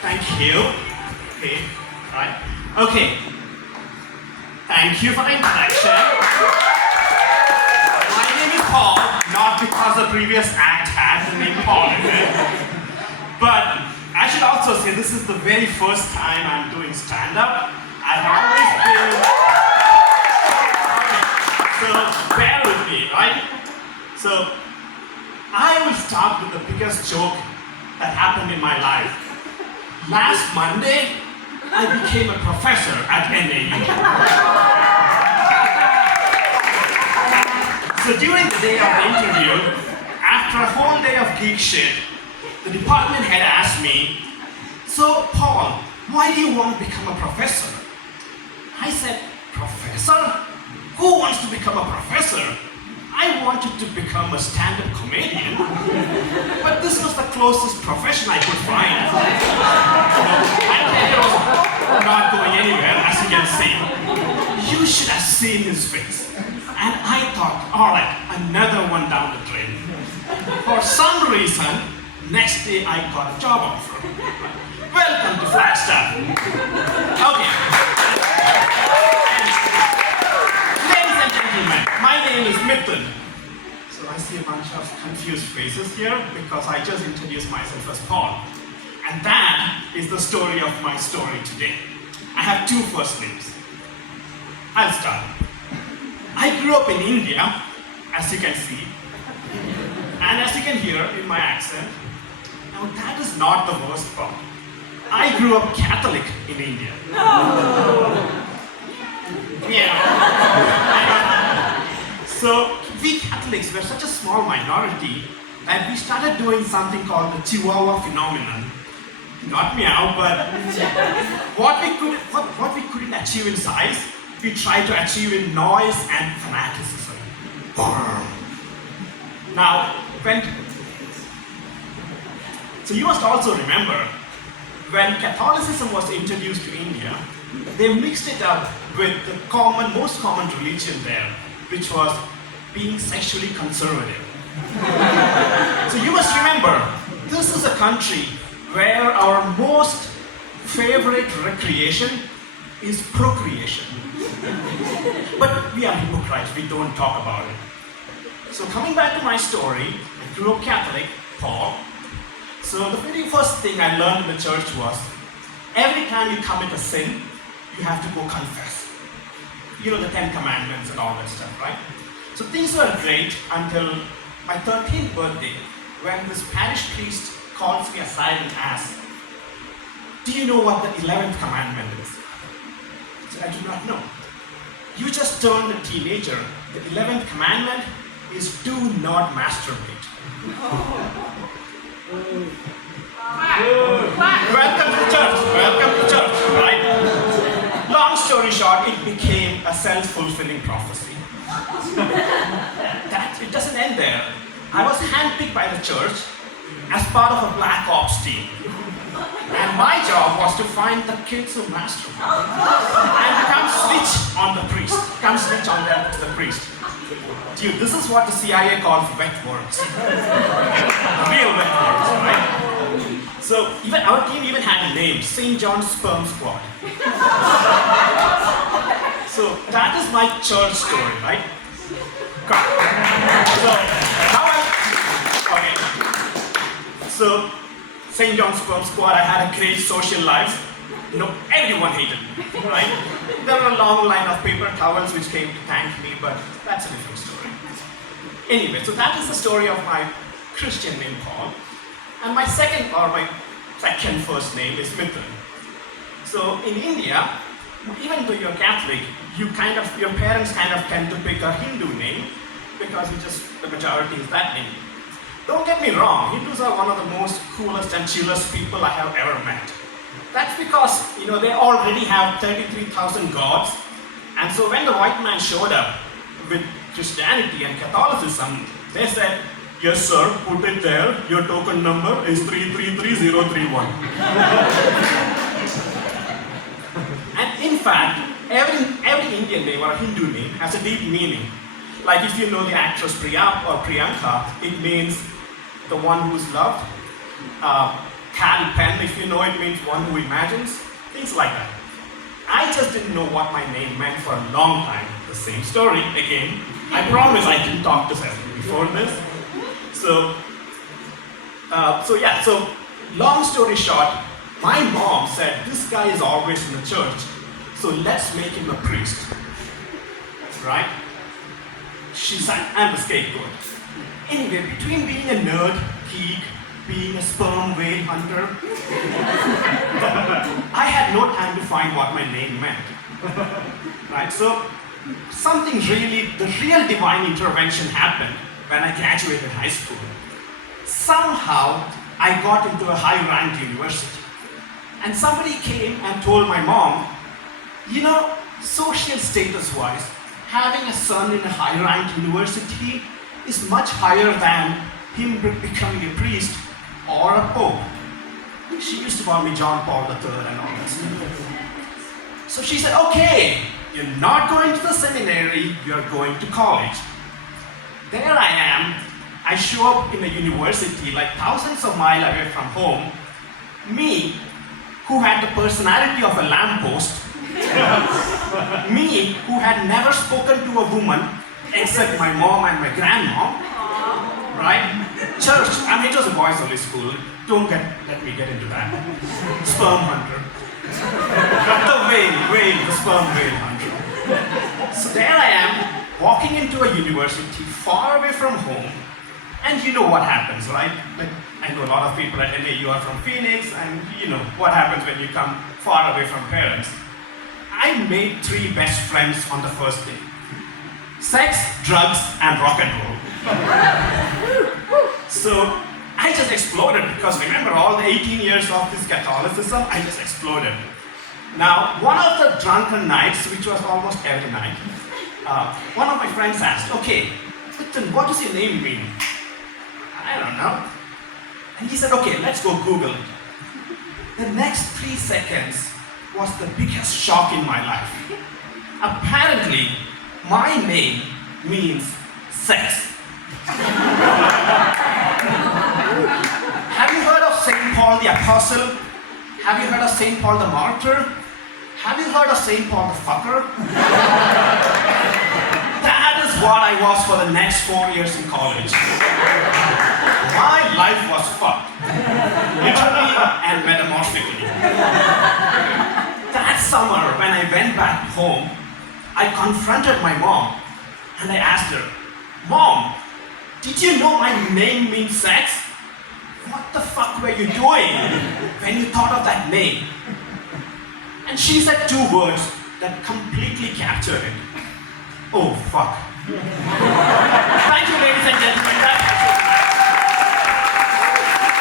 Thank you. Okay, right. Okay. Thank you for the introduction. My name is Paul, not because the previous act had the name Paul in it. But I should also say this is the very first time I'm doing stand-up. I've always been... So bear with me, right? So I will start with the biggest joke that happened in my life. Last Monday, I became a professor at NAU. So during the day of the interview, after a whole day of geek shit, the department head asked me, "So, Paul, why do you want to become a professor?" I said, "Professor? Who wants to become a professor? I wanted to become a stand-up comedian, but this was the closest profession I could find." My career was not going anywhere, as you can see. You should have seen his face. And I thought, all right, another one down the drain. For some reason, next day I got a job offer. Welcome to Flagstaff. Okay. Ladies and gentlemen, my name is Mithun. So I see a bunch of confused faces here because I just introduced myself as Paul. And that is the story of my story today. I have two first names. I'll start. I grew up in India, as you can see, and as you can hear in my accent. Now that is not the worst part. I grew up Catholic in India. Yeah. So we Catholics were such a small minority that we started doing something called the Chihuahua phenomenon. Not meow, but what we couldn't achieve in size, we tried to achieve in noise and fanaticism. Now, so you must also remember, when Catholicism was introduced to India, they mixed it up with the most common religion there, which was being sexually conservative. So you must remember, this is a country where our most favorite recreation is procreation. But we are hypocrites, we don't talk about it. So coming back to my story, I grew up Catholic, Paul. So the very first thing I learned in the church was, every time you commit a sin, you have to go confess. You know, the 10 Commandments and all that stuff, right? So things were great until my 13th birthday, when this parish priest calls me aside and asks, "Do you know what the 11th commandment is?" I said, "I do not know." "You just turned a teenager. The 11th commandment is do not masturbate." Welcome to church, right? Long story short, it became a self-fulfilling prophecy. It doesn't end there. I was handpicked by the church as part of a black ops team. And my job was to find the kids who masturbate and come snitch on the priest. Come snitch on them to the priest. Dude, this is what the CIA calls wet words. Real wet words, right? So even our team even had a name, St. John's Sperm Squad. So that is my church story, right? So St. John's Sperm Squad, I had a great social life. You know, everyone hated me, right? There were a long line of paper towels which came to thank me, but that's a different story. Anyway, so that is the story of my Christian name, Paul. And my second first name is Mithun. So in India, even though you're Catholic, your parents kind of tend to pick a Hindu name because the majority is that name. Don't get me wrong, Hindus are one of the most coolest and chillest people I have ever met. That's because, they already have 33,000 gods. And so when the white man showed up with Christianity and Catholicism, they said, "Yes sir, put it there, your token number is 333031. And in fact, every Indian name or a Hindu name has a deep meaning. Like if you know the actress Priya or Priyanka, it means the one who's loved. Cal Pen, if you know, it means one who imagines, things like that. I just didn't know what my name meant for a long time. The same story again. I promise I didn't talk to Cecily before this. So long story short, my mom said, this guy is always in the church, so let's make him a priest. Right? She said, I'm the scapegoat. Anyway, between being a nerd, geek, being a sperm whale hunter, I had no time to find what my name meant. Right? So, the real divine intervention happened when I graduated high school. Somehow, I got into a high-ranked university. And somebody came and told my mom, you know, social status-wise, having a son in a high-ranked university is much higher than him becoming a priest or a pope. She used to call me John Paul III and all that stuff. So she said, okay, you're not going to the seminary, you're going to college. There I am. I show up in a university like thousands of miles away from home. Me, who had the personality of a lamppost. Me, who had never spoken to a woman except my mom and my grandma. Right? Church, it was a boys only school. Let me get into that. Sperm hunter. The sperm whale hunter. So there I am, walking into a university far away from home. And you know what happens, right? Like, I know a lot of people at NA, you are from Phoenix, and you know what happens when you come far away from parents. I made 3 best friends on the first day. Sex, drugs, and rock and roll. So I just exploded because remember all the 18 years of this Catholicism, I just exploded. Now, one of the drunken nights, which was almost every night, one of my friends asked, okay, Mithun, what does your name mean? I don't know. And he said, okay, let's go Google it. The next 3 seconds was the biggest shock in my life. Apparently, my name means sex. Have you heard of St. Paul the Apostle? Have you heard of St. Paul the Martyr? Have you heard of St. Paul the Fucker? That is what I was for the next 4 years in college. My life was fucked. Literally and metamorphically. That summer, when I went back home, I confronted my mom and I asked her, Mom, did you know my name means sex? What the fuck were you doing when you thought of that name? And she said 2 words that completely captured it. Oh, fuck.